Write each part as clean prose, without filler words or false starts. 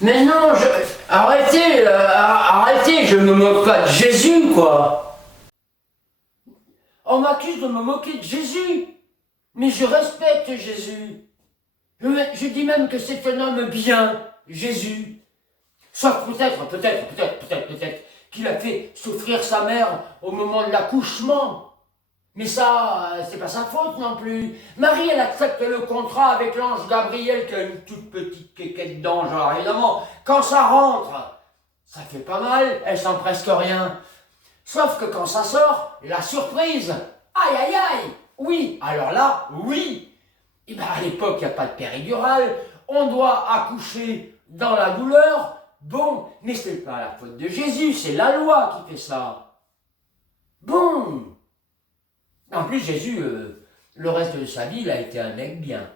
Mais non, arrêtez, arrêtez, je me moque pas de Jésus, quoi. On m'accuse de me moquer de Jésus. Mais je respecte Jésus. Je dis même que c'est un homme bien, Jésus. Sauf peut-être qu'il a fait souffrir sa mère au moment de l'accouchement. Mais ça, c'est pas sa faute non plus. Marie, elle accepte le contrat avec l'ange Gabriel qui a une toute petite quéquette d'ange. Alors évidemment, quand ça rentre, ça fait pas mal, elle sent presque rien. Sauf que quand ça sort, la surprise, aïe aïe aïe, oui, alors là, oui. Et bien à l'époque, il n'y a pas de péridurale, on doit accoucher dans la douleur. Bon, mais ce n'est pas la faute de Jésus, c'est la loi qui fait ça. Bon. En plus, Jésus, le reste de sa vie, il a été un mec bien.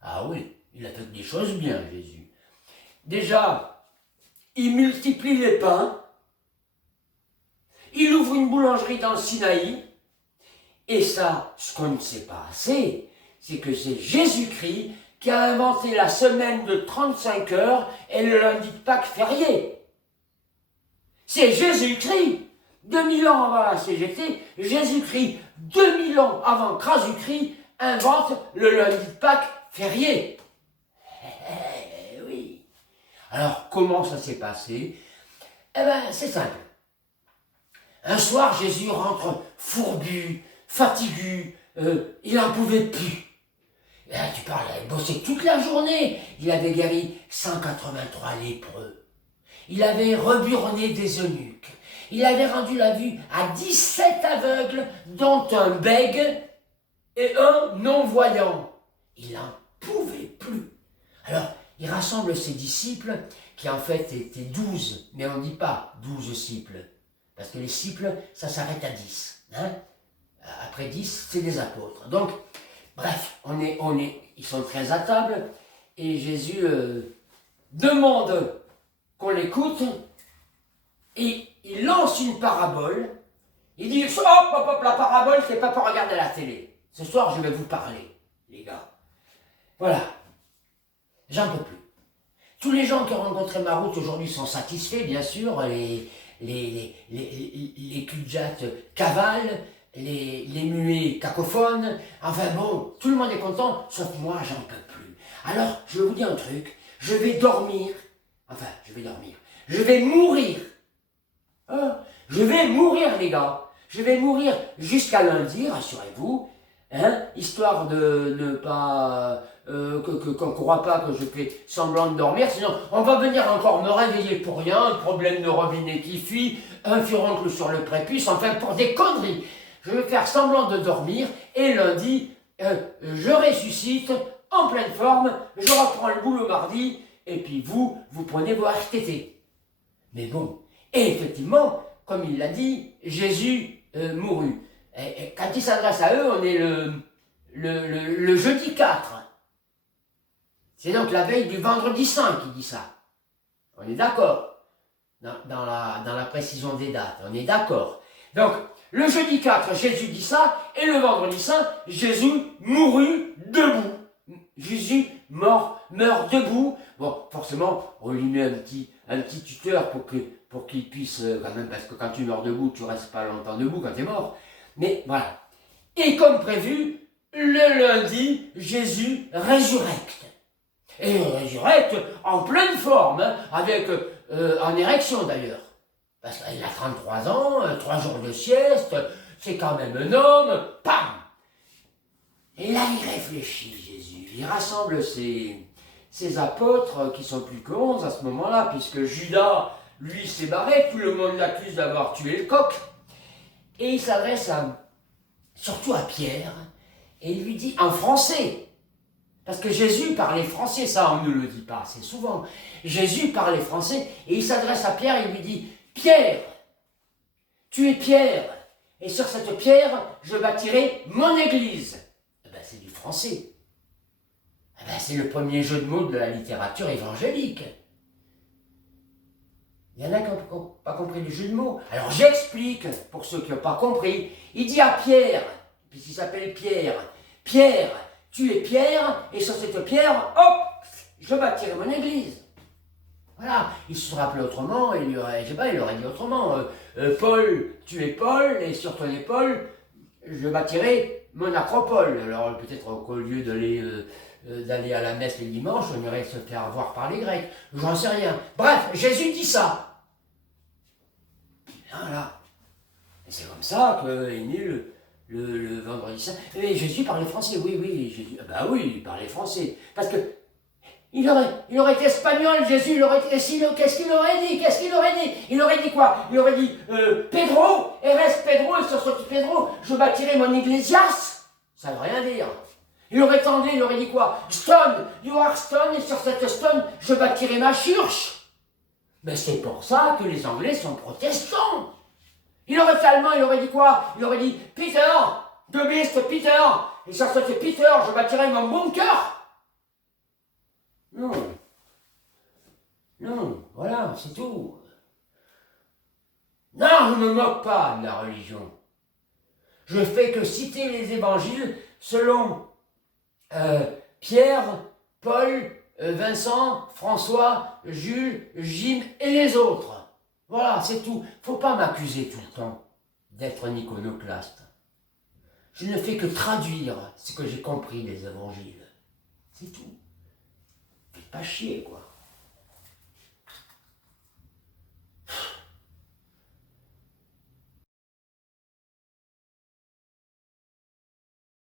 Ah oui, il a fait des choses bien, Jésus. Déjà, il multiplie les pains, il ouvre une boulangerie dans le Sinaï, et ça, ce qu'on ne sait pas assez, c'est que c'est Jésus-Christ qui a inventé la semaine de 35 heures et le lundi de Pâques férié. C'est Jésus-Christ. 2000 ans avant la CGT, Jésus-Christ, 2000 ans avant Krasucri, invente le lundi de Pâques férié. Oui. Alors, comment ça s'est passé? Eh bien, c'est simple. Un soir, Jésus rentre fourbu, fatigué, il n'en pouvait plus. Et là, tu parles, il bossait toute la journée. Il avait guéri 183 lépreux. Il avait reburné des eunuques. Il avait rendu la vue à 17 aveugles, dont un bègue et un non-voyant. Il n'en pouvait plus. Alors, il rassemble ses disciples, qui en fait étaient 12, mais on ne dit pas 12 disciples, parce que les disciples, ça s'arrête à 10. Hein? Après 10, c'est des apôtres. Donc, bref, ils sont très à table, et Jésus demande qu'on l'écoute, et il lance une parabole. Il dit, hop, la parabole, c'est pas pour regarder la télé. Ce soir, je vais vous parler, les gars. Voilà. J'en peux plus. Tous les gens qui ont rencontré ma route aujourd'hui sont satisfaits, bien sûr. Les cul-de-jatte cavalent, les muets cacophones. Enfin bon, tout le monde est content, sauf moi, j'en peux plus. Alors, je vais vous dire un truc. Je vais dormir. Enfin, je vais dormir. Je vais mourir. Je vais mourir, les gars. Je vais mourir jusqu'à lundi, rassurez-vous, hein, histoire de ne pas qu'on ne croit pas que je fais semblant de dormir, sinon on va venir encore me réveiller pour rien, un problème de robinet qui fuit, un furoncle sur le prépuce, enfin pour des conneries. Je vais faire semblant de dormir et lundi, je ressuscite en pleine forme, je reprends le boulot mardi et puis vous prenez vos RTT. Mais bon. Et effectivement, comme il l'a dit, Jésus mourut. Et quand il s'adresse à eux, on est le jeudi 4. C'est donc la veille du vendredi saint qu'il dit ça. On est d'accord dans la précision des dates, on est d'accord. Donc, le jeudi 4, Jésus dit ça, et le vendredi saint, Jésus mourut debout. Jésus meurt debout. Bon, forcément, on lui met un petit tuteur pour qu'il puisse, quand même, parce que quand tu meurs debout, tu restes pas longtemps debout quand tu es mort. Mais voilà. Et comme prévu, le lundi, Jésus résurrecte. Et il résurrecte en pleine forme, hein, avec, en érection d'ailleurs. Parce qu'il a 33 ans, 3 jours de sieste, c'est quand même un homme, pam! Et là, il réfléchit, Jésus. Il rassemble ses apôtres, qui sont plus que 11 à ce moment-là, puisque Judas, lui, s'est barré, tout le monde l'accuse d'avoir tué le coq. Et il s'adresse surtout à Pierre, et il lui dit en français, parce que Jésus parlait français, ça on ne le dit pas assez souvent. Jésus parlait français, et il s'adresse à Pierre, et il lui dit, Pierre, tu es Pierre, et sur cette pierre, je bâtirai mon église. Eh ben, c'est du français. Eh ben, c'est le premier jeu de mots de la littérature évangélique. Il y en a qui n'ont pas compris le jeu de mots. Alors j'explique, pour ceux qui n'ont pas compris. Il dit à Pierre, puisqu'il s'appelle Pierre, Pierre, tu es Pierre, et sur cette pierre, hop, je bâtirai mon église. il se serait appelé autrement, il aurait, je sais pas, il aurait dit autrement. Paul, tu es Paul, et sur ton épaule, je bâtirai mon acropole. Alors peut-être qu'au lieu d'aller à la messe les dimanches, on irait se faire voir par les Grecs. J'en sais rien. Bref, Jésus dit ça. Voilà. Et c'est comme ça qu'est né le vendredi saint. Et Jésus parlait français, oui, Jésus. Bah oui, il parlait français. Parce que il aurait été espagnol, Jésus, qu'est-ce qu'il aurait dit? Il aurait dit quoi? Il aurait dit, Pedro, reste Pedro, et sur ce petit Pedro, je bâtirai mon iglesias. Ça ne veut rien dire. Il aurait tendu, il aurait dit quoi? Stone, you are stone, et sur cette stone, je bâtirai ma church. Mais c'est pour ça que les Anglais sont protestants. Il aurait fait allemand, il aurait dit quoi? Il aurait dit, Peter, de beast Peter, et sur ce Peter, je bâtirai mon bunker. Non. Non, voilà, c'est tout. Non, je ne me moque pas de la religion. Je fais que citer les évangiles selon Pierre, Paul, Vincent, François, Jules, Jim et les autres. Voilà, c'est tout. Faut pas m'accuser tout le temps d'être un iconoclaste. Je ne fais que traduire ce que j'ai compris des évangiles. C'est tout. Faites pas chier, quoi.